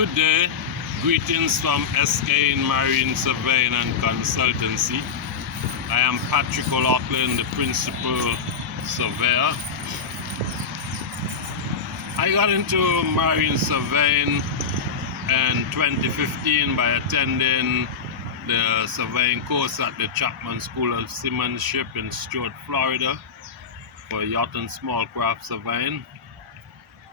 Good day, greetings from SK Marine Surveying and Consultancy. I am Patrick O'Loughlin, the Principal Surveyor. I got into marine surveying in 2015 by attending the surveying course at the Chapman School of Seamanship in Stuart, Florida for yacht and small craft surveying.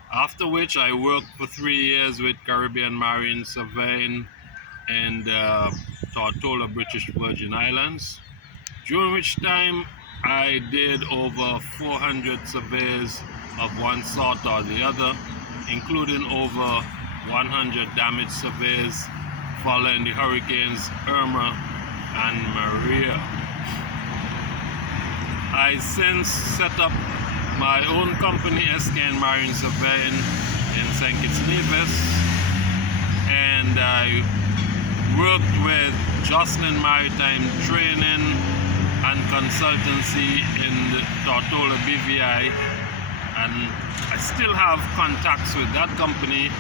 After which I worked for 3 years with Caribbean Marine Surveying in the Tortola, British Virgin Islands, during which time I did over 400 surveys of one sort or the other, including over 100 damage surveys following the hurricanes Irma and Maria. I since set up my own company, SK Marine Surveying in St. Kitts Nevis, and I worked with Jocelyn Maritime Training and Consultancy in the Tortola BVI, and I still have contacts with that company,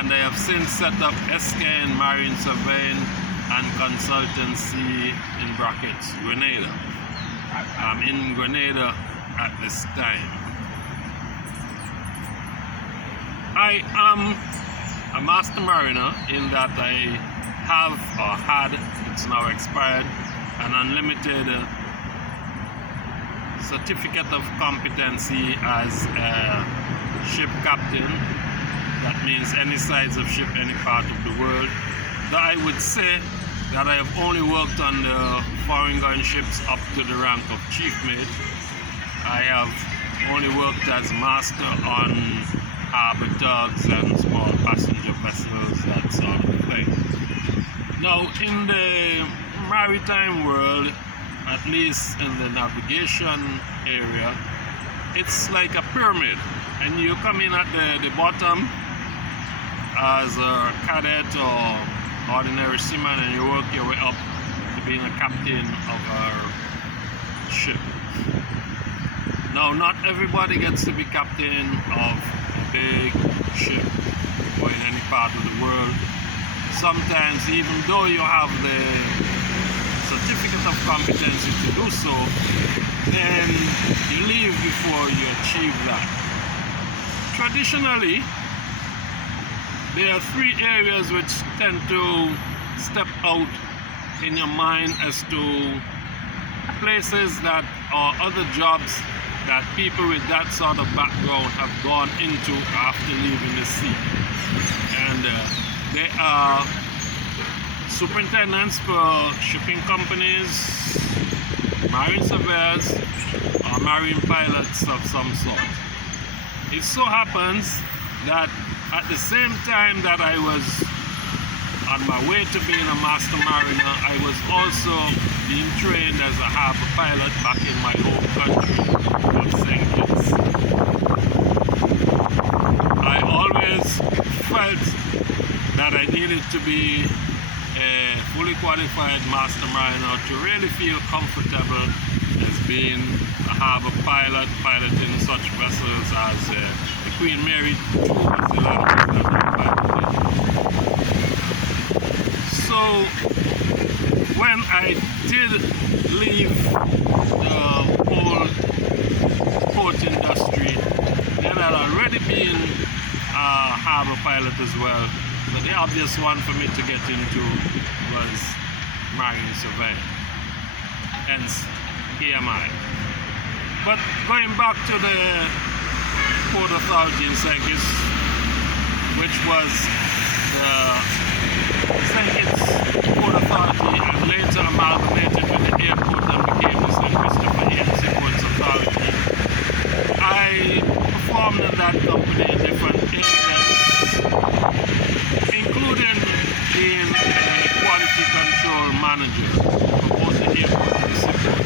and I have since set up SK Marine Surveying and Consultancy in brackets, Grenada. I'm in Grenada at this time. I am a master mariner in that I have or had, it's now expired, an unlimited certificate of competency as a ship captain. That means any size of ship, any part of the world. That I would say that I have only worked on the foreign going ships up to the rank of chief mate. I have only worked as master on harbor tugs and small passenger vessels, that sort of thing. Now, in the maritime world, at least in the navigation area, it's like a pyramid, and you come in at the bottom as a cadet or ordinary seaman, and you work your way up to being a captain of a ship. Now, not everybody gets to be captain of a big ship or in any part of the world. Sometimes, even though you have the certificate of competency to do so, then you leave before you achieve that. Traditionally, there are 3 areas which tend to step out in your mind as to places that are other jobs that people with that sort of background have gone into after leaving the sea. And they are superintendents for shipping companies, marine surveyors, or marine pilots of some sort. It so happens that at the same time that I was on my way to being a master mariner, I was also being trained as a harbor pilot back in my home country of St. Kitts. I always felt that I needed to be a fully qualified master mariner to really feel comfortable as being a harbor pilot, piloting such vessels as the Queen Mary II was the landing that I piloted. So when I did leave the whole port industry, then I'd already been a harbor pilot as well. So the obvious one for me to get into was marine surveying, hence here am I. But going back to the Port Authority in St. Kitts, which was the St. Kitts Port Authority and later amalgamated with the airport and became the St. Christopher Agency Ports Authority. I performed in that company in different areas, including being a quality control manager for both the airport and the seaport,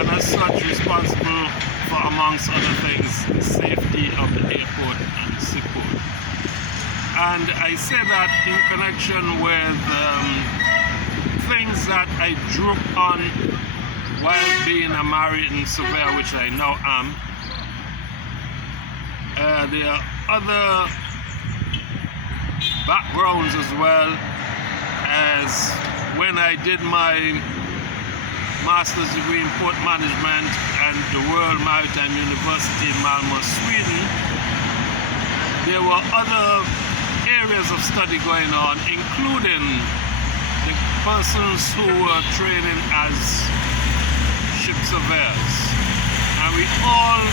and as such responsible for, amongst other things, the safety of the airport and the seaport. And I say that in connection with things that I drew on while being a marine surveyor, which I now am. There are other backgrounds as well as when I did my master's degree in port management at the World Maritime University in Malmö, Sweden. There were other areas of study going on, including the persons who were training as ship surveyors. And we all,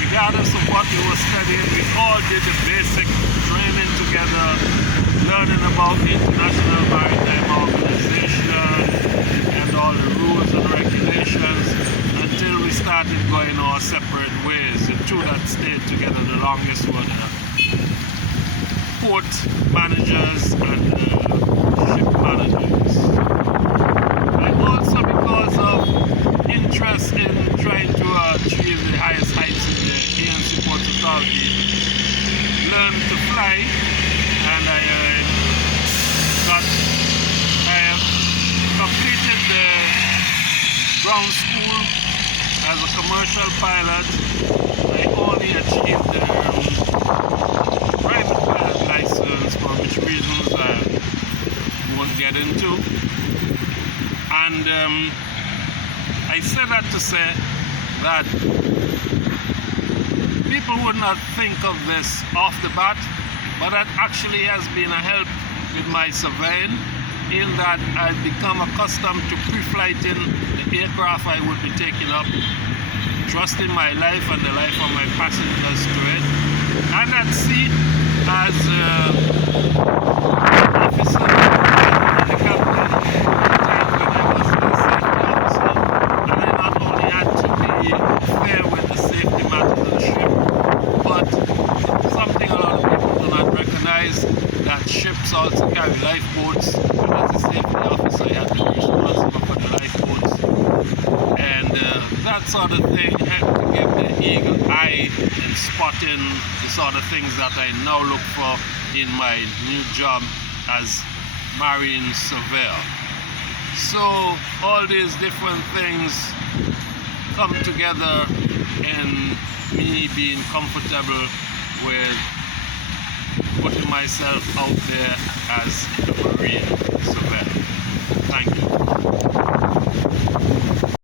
regardless of what we were studying, we all did the basic training together, learning about the International Maritime Organization and all the rules and regulations until we started going our separate ways. The two that stayed together the longest were the port managers and the ship managers. And also because of interest in trying to achieve the highest heights in the ANC Port Authority, learned to fly, and I completed the ground school as a commercial pilot. I only achieved the private pilot license, for which reasons I won't get into. And I say that to say that people would not think of this off the bat, but that actually has been a help with my surveying, in that I've become accustomed to pre-flighting the aircraft I would be taking up, trusting my life and the life of my passengers to it. And at sea, as officer and the captain, at times when I was a safety officer, and I not only had to be fair with the safety matters of the ship, but something a lot of people do not recognize, that ships also carry lifeboats, and as a safety officer you have to be responsible for the lifeboats. And that sort of thing helped to give the eagle eye in spotting the sort of things that I now look for in my new job as Marine Surveyor. So all these different things come together in me being comfortable with putting myself out there as a Marine Surveyor. Thank you.